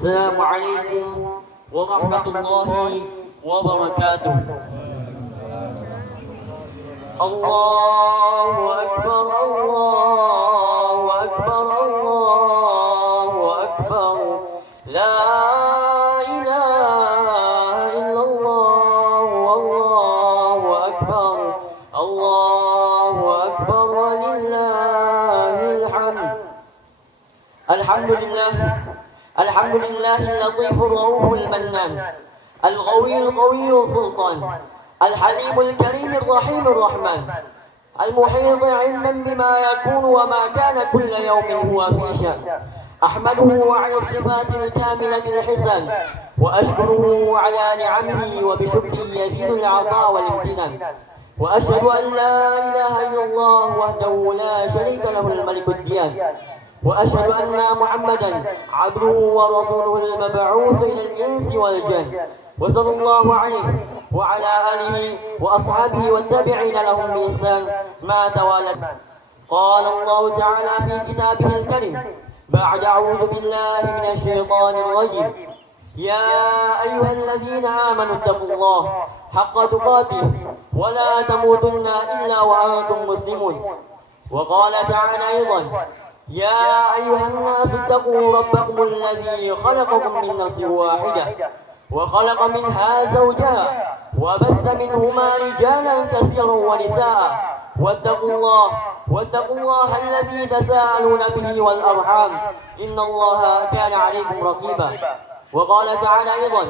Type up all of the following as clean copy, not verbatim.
Assalamualaikum warahmatullahi wabarakatuh. Allahu Akbar, Allahu Akbar, Allahu Akbar. La ilaha illallah, Allahu Akbar, Allahu Akbar, walillahil hamd. Alhamdulillah. الحمد لله اللطيف الرؤوف المنان الغوي القوي السلطان الحليم الكريم الرحيم الرحمن المحيط علما بما يكون وما كان كل يوم هو في شأن أحمده على الصفات الكاملة الحسان وأشكره على نعمه وبشكره يزيد العطاء والامتنان وأشهد أن لا إله إلا الله وحده لا شريك له الملك الديان وأشهد أن محمدا عبده ورسوله المبعوث إلى الإنس والجن وصلى الله عليه وعلى آله وأصحابه والتابعين لهم بإحسان ما توالت. قال الله تعالى في كتابه الكريم بعد أعوذ بالله من الشيطان الرجيم يا أيها الذين آمنوا اتقوا الله حق تقاته ولا تموتن إلا وأنتم مسلمون. وقال تعالى أيضا يا أيها الناس اتقوا ربكم الذي خلقكم من نفس واحدة وخلق منها زوجها وبث منهما رجالا كثيرا ونساء واتقوا الله الذي تساءلون به والأرحام إن الله كان عليكم رقيبا. وقال تعالى أيضا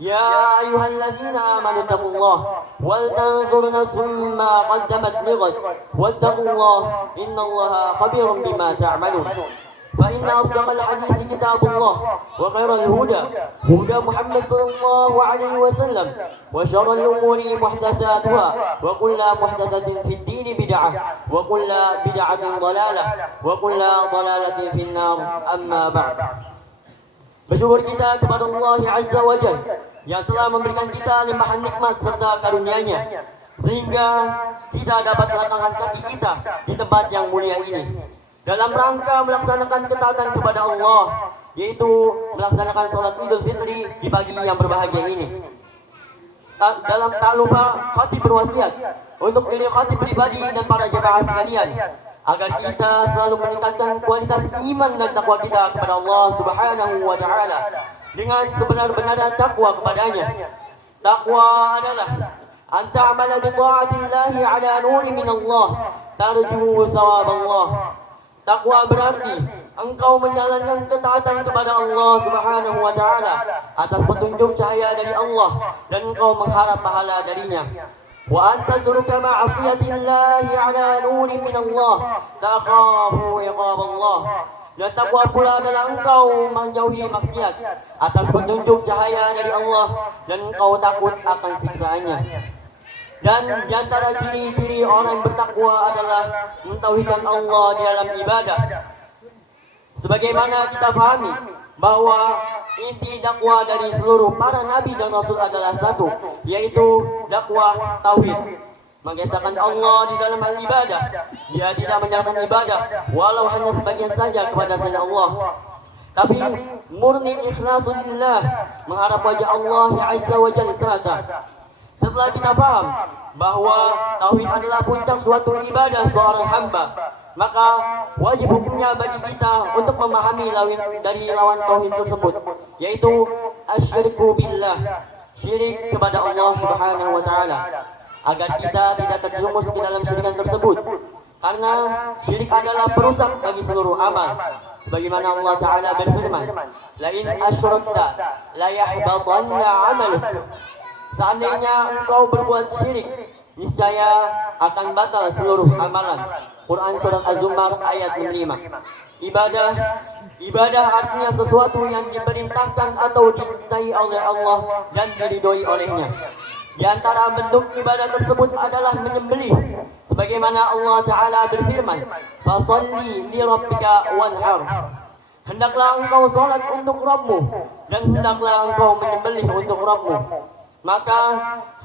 يا أيها الذين آمنوا اتقوا الله ولتنظر نفس ما قدمت لغد واتقوا الله إن الله خبير بما تعملون. فإن أصدق الحديث كتاب الله وخير الهدى هدى محمد صلى الله عليه وسلم وشر الأمور محدثاتها وكل محدثة في الدين بدعة وكل بدعة ضلالة وكل ضلالة في النار. أما بعد. Bersyukur kita kepada Allah Azza wa Jalla yang telah memberikan kita limpahan nikmat serta karunia-Nya sehingga kita dapat melangkahkan kaki kita di tempat yang mulia ini dalam rangka melaksanakan ketaatan kepada Allah, yaitu melaksanakan salat Idul Fitri di pagi yang berbahagia ini. Tak lupa khatib berwasiat untuk diri khatib pribadi dan para jemaah sekalian agar kita selalu meningkatkan kualitas iman dan takwa kita kepada Allah Subhanahu wa taala dengan sebenar-benar takwa kepadanya. Takwa adalah anta'amala bi ta'atillahi ala nuri min Allah tarju thawab Allah. Takwa berarti engkau menjalankan ketaatan kepada Allah Subhanahu wa taala atas petunjuk cahaya dari Allah dan engkau mengharap pahala darinya. Wa anta suruka ma'asiyatillahi ala nuri min Allah takhafu iqab Allah. Dan takwa pula adalah engkau menjauhi maksiat atas petunjuk cahaya dari Allah dan engkau takut akan siksaannya. Dan di antara ciri-ciri orang bertakwa adalah mentauhidkan Allah di dalam ibadah. Sebagaimana kita pahami bahwa inti dakwah dari seluruh para nabi dan rasul adalah satu, yaitu dakwah tauhid, mengesahkan Allah di dalam hal ibadah. Dia tidak menjalankan ibadah walau hanya sebagian saja kepada selain Allah, tapi murni ikhlasulillah, mengharap wajah Allah Azza wa Jalla semata. Setelah kita paham bahwa tauhid adalah puncak suatu ibadah seorang hamba, maka wajib hukumnya bagi kita untuk memahami dari lawan tauhid tersebut, yaitu asyirku billah, syirik kepada Allah Subhanahu wa taala, agar kita tidak terjerumus di dalam syirikan tersebut, karena syirik adalah perusak bagi seluruh amal. Sebagaimana Allah taala berfirman, la in asyrakta la yahbatanna 'amaluk. Seandainya engkau berbuat syirik, niscaya akan batal seluruh amalan. Quran surat Az-Zumar ayat 65. Ibadah artinya sesuatu yang diperintahkan atau dicintai oleh Allah dan diridhoi olehnya. Di antara bentuk ibadah tersebut adalah menyembelih, sebagaimana Allah taala berfirman, "Fasholli li rabbika wanhar." Hendaklah engkau salat untuk Rabbmu dan hendaklah engkau menyembelih untuk Rabbmu. Maka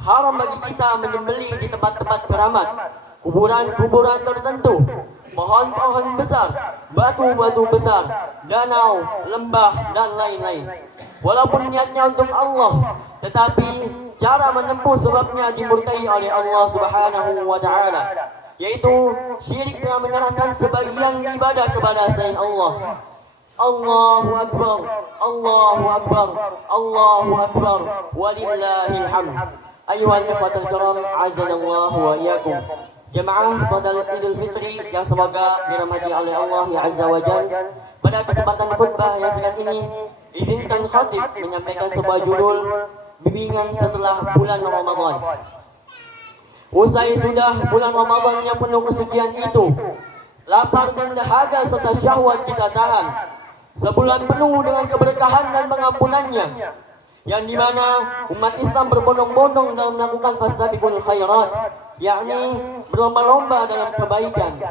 haram bagi kita menyembelih di tempat-tempat keramat, kuburan-kuburan tertentu, pohon-pohon besar, batu-batu besar, danau, lembah, dan lain-lain. Walaupun niatnya untuk Allah, tetapi cara menempuh sebabnya dimurkai oleh Allah Subhanahu wa Ta'ala, yaitu syirik dengan menyerahkan sebagian ibadah kepada selain Allah. Allahu Akbar, Allahu Akbar, Allahu Akbar, walillahil hamd. Ayuhal ikhwatal kiram, azanallahu wa iyyakum. Jemaah salat Idul Fitri yang semoga dirahmati oleh Allah ya Azza wa Jalla. Pada kesempatan khutbah yang singkat ini, izinkan khatib menyampaikan sebuah judul bimbingan setelah bulan Ramadan. Usai sudah bulan Ramadan yang penuh kesucian itu, lapar dan dahaga serta syahwat kita tahan. Sebulan penuh dengan keberkahan dan pengampunannya, yang dimana umat Islam berbondong-bondong dalam melakukan fastabiqul khairat, yakni berlomba-lomba dalam kebaikan.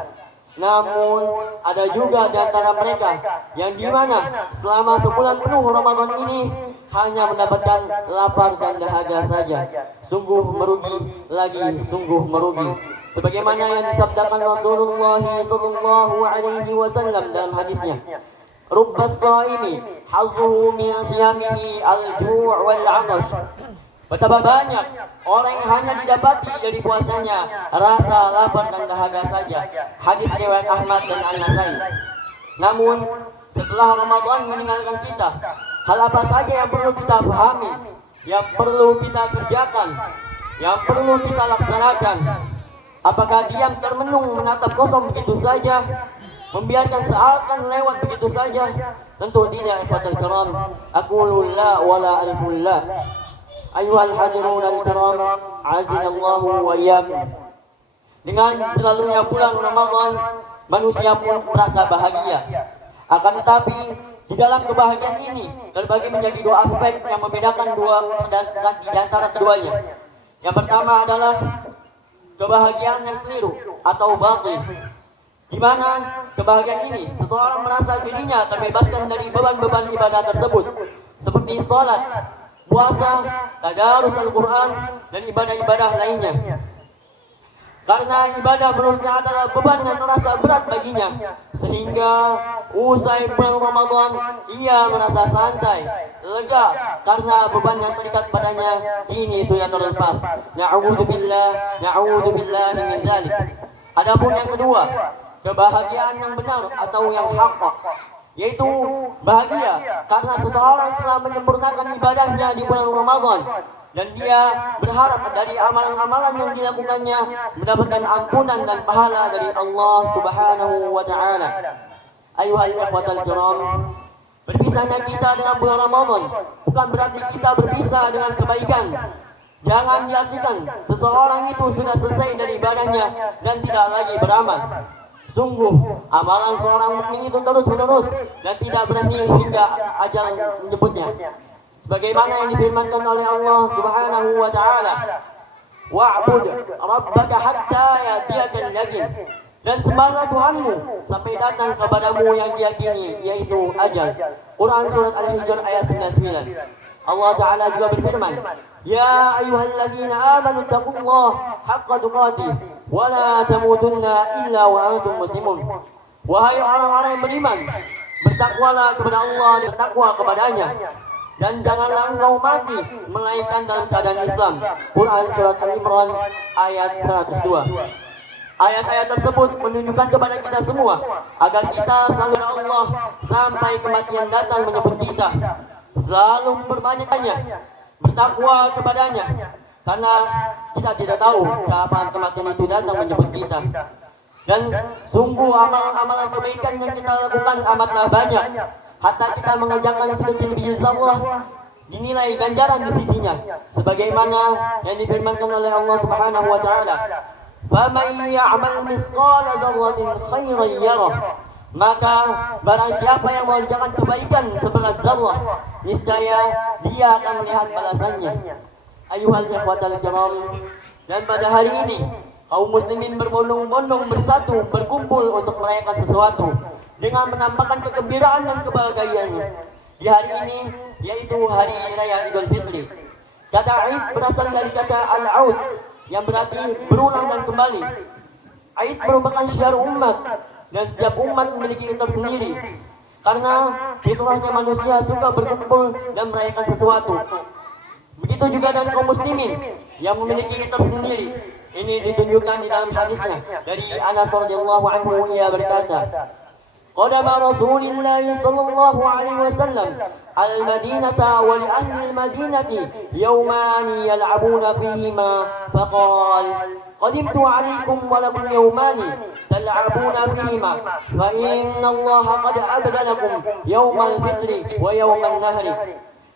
Namun ada juga di antara mereka yang dimana selama sebulan penuh Ramadan ini hanya mendapatkan lapar dan dahaga saja. Sungguh merugi, lagi sungguh merugi. Sebagaimana yang disabdakan Rasulullah SAW dalam hadisnya, Rubbas saimi hazzuhu min siyamihi al-ju' wal 'atash. Betapa banyak orang yang hanya didapati dari puasanya rasa lapar dan dahaga saja. Hadis riwayat Ahmad dan An-Nasai. Namun setelah Ramadan meninggalkan kita, hal apa saja yang perlu kita pahami, yang perlu kita kerjakan, yang perlu kita laksanakan? Apakah diam termenung menatap kosong begitu saja, membiarkan seakan lewat begitu saja? Tentu tidak, ikhwatal kiram. Aqulu la wa la aliful la. Ayuhal hadirun al-kiram, azinallahu wa iyyakum. Dengan berlalunya bulan Ramadan, manusia pun merasa bahagia. Akan tetapi di dalam kebahagiaan ini terbagi menjadi dua aspek yang membedakan di antara keduanya. Yang pertama adalah kebahagiaan yang keliru atau batil, di mana kebahagiaan ini seseorang merasa dirinya terbebaskan dari beban-beban ibadah tersebut, seperti sholat, puasa, tadarus Al-Quran, dan ibadah-ibadah lainnya. Karena ibadah menurutnya adalah beban yang terasa berat baginya, sehingga usai bulan Ramadan ia merasa santai, lega, karena beban yang terikat padanya kini sudah terlepas. Na'udzubillah min dzalik. Adapun yang kedua, kebahagiaan yang benar atau yang hak, yaitu bahagia karena seseorang telah menyempurnakan ibadahnya di bulan Ramadan dan dia berharap dari amalan-amalan yang dilakukannya mendapatkan ampunan dan pahala dari Allah Subhanahu wa Ta'ala. Ayuhal ikhwatal kiram, berpisahnya kita dengan bulan Ramadan bukan berarti kita berpisah dengan kebaikan. Jangan diartikan seseorang itu sudah selesai dari ibadahnya dan tidak lagi beramal. Sungguh amalan seorang mukmin itu terus-menerus dan tidak berhenti hingga ajal menyebutnya. Sebagaimana yang difirmankan oleh Allah Subhanahu wa Ta'ala, wa'bud rabbaka hatta ya'tiyakal yaqin. Dan sembahlah Tuhanmu sampai datang kepadamu yang diyakini, yaitu ajal. Quran surat Al-Hijr ayat 99. Allah Ta'ala juga berfirman, ya ayyuhalladzina amanu taqullaha haqqa tuqatih wa la tamutunna illa wa antum muslimun. Wahai orang-orang yang beriman, bertakwalah kepada Allah dan bertakwa kepadanya, dan janganlah engkau mati melainkan dalam keadaan Islam. Quran surat Al-Imran ayat 102. Ayat-ayat tersebut menunjukkan kepada kita semua agar kita selalu Allah sampai kematian datang menyebut kita, selalu memperbanyaknya, bertakwa kepadanya, karena kita tidak tahu kapan kematian itu datang menjemput kita. Dan sungguh amalan-amalan kebaikan yang kita lakukan amatlah banyak, hatta kita mengerjakan sekecil biji zarrah dinilai ganjaran di sisinya, sebagaimana yang difirmankan oleh Allah Subhanahu wa Ta'ala, faman ya'mal misqala dzarratin khairan yarah. Maka barang siapa yang mengerjakan kebaikan seberat zarrah, niscaya dia akan melihat balasannya. Ayuhal ikhwatal kiram, dan pada hari ini kaum muslimin berbondong-bondong bersatu berkumpul untuk merayakan sesuatu dengan menampakkan kegembiraan dan kebahagiaannya di hari ini, yaitu hari raya Idul Fitri. Kata Aid berasal dari kata al-aud yang berarti berulang dan kembali. Aid merupakan syiar umat dan setiap umat memiliki fitrah tersendiri. Karena fitrahnya manusia suka berkumpul dan merayakan sesuatu. Begitu juga dengan kaum muslimin yang memiliki fitrah sendiri. Ini ditunjukkan di dalam hadisnya dari Anas radhiyallahu anhu, ia berkata, qadama Rasulullah sallallahu alaihi wasallam al-Madinata wa li ahli al-Madinati yawman yal'abuna fihima faqala qadimtu alaikum wa lakum yawmani تلعبون فيهما فإن الله قد أبدلكم يوم الفطر ويوم النهر.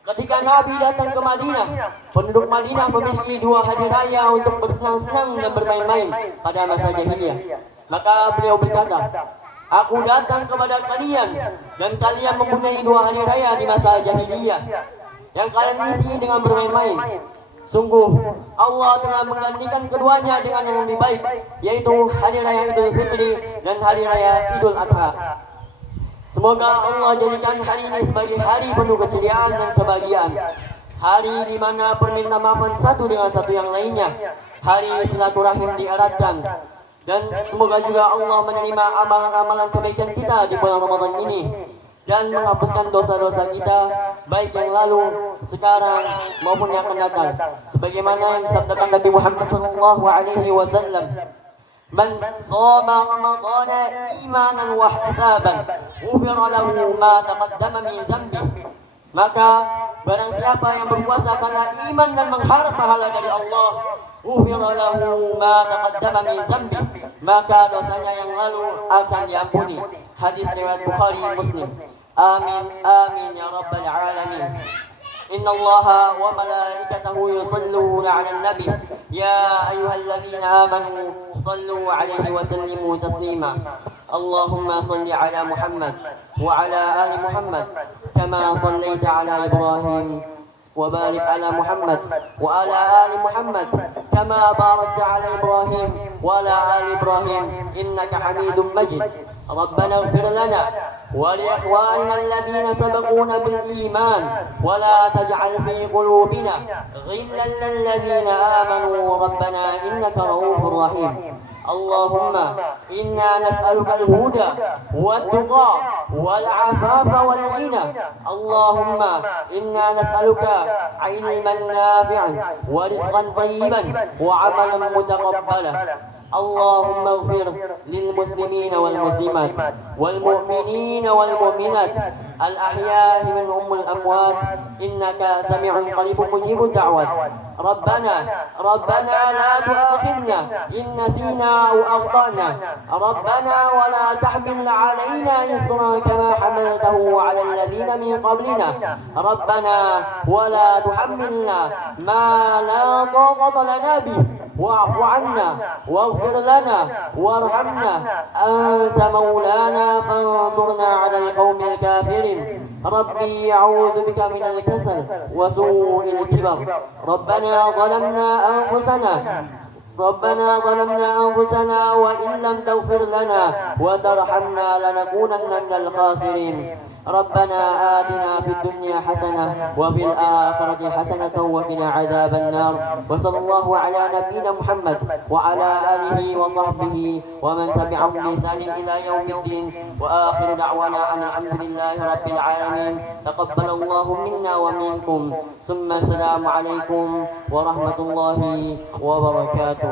Ketika Nabi datang ke Madinah, penduduk Madinah memiliki 2 hari raya untuk bersenang-senang dan bermain-main pada masa jahiliyah. Maka beliau berkata, aku datang kepada kalian dan kalian mempunyai 2 hari raya di masa jahiliyah yang kalian isi dengan bermain-main. Sungguh Allah telah menggantikan keduanya dengan yang lebih baik, yaitu hari raya Idul Fitri dan hari raya Idul Adha. Semoga Allah jadikan hari ini sebagai hari penuh keceriaan dan kebahagiaan, hari di mana permintaan maafan satu dengan satu yang lainnya, hari silaturahim dieratkan, dan semoga juga Allah menerima amalan-amalan kebaikan kita di bulan Ramadan ini dan menghapuskan dosa-dosa kita baik yang lalu, sekarang maupun yang akan datang. Sebagaimana yang disabdakan Nabi Muhammad sallallahu alaihi wasallam, "Man shoma Ramadhana imanan wa ihtisaban, ghufira lahu ma taqaddama min dhanbi." Maka barang siapa yang berpuasa karena iman dan mengharap pahala dari Allah, ghufira lahu ma taqaddama min dhanbi, maka dosanya yang lalu akan diampuni. Hadis riwayat Bukhari Muslim. Amin amin ya rabbal alamin. Inna Allaha wa malaikatahu yusalluna 'alan nabi ya ayyuhalladzina amanu sallu 'alaihi wa sallimu taslima. Allahumma salli 'ala Muhammad wa 'ala ali Muhammad kama sallaita 'ala Ibrahim wa barik 'ala Muhammad wa 'ala ali Muhammad kama barakta 'ala Ibrahim wa 'ala ali Ibrahim innaka Hamidum Majid. ربنا اغفر لنا ولإخواننا الذين سبقونا بالإيمان ولا تجعل في قلوبنا غلا للذين آمنوا ربنا إنك رؤوف رحيم. اللهم إنا نسألك الهدى والتقى والعفاف والغنى. اللهم إنا نسألك علما نافعا ورزقا طيبا وعملا متقبلا. اللهم اغفر للمسلمين والمسلمات والمؤمنين والمؤمنات الأحياء منهم الأموات إنك سميع قريب مجيب الدعوات. ربنا لا تؤاخذنا إن نسينا أو أخطأنا. ربنا ولا تحمل علينا إصرا كما حملته على الذين من قبلنا. ربنا ولا تحملنا ما لا طاقة لنا به واعف عنا واغفر لنا وارحمنا أنت مولانا فانصرنا على القوم الكافرين. ربي أعوذ بك من الكسل وسوء الكبر. ربنا ظلمنا أنفسنا وإن لم تغفر لنا وترحمنا لنكونن من الخاسرين. ربنا آتنا في الدنيا حسنة وفي الآخرة حسنة وقنا عذاب النار. وصلى الله على نبينا محمد وعلى آله وصحبه ومن تبعهم بإحسان إلى يوم الدين. وآخر دعوانا أن الحمد لله رب العالمين. تقبل الله منا ومنكم. ثم السلام عليكم ورحمة الله وبركاته.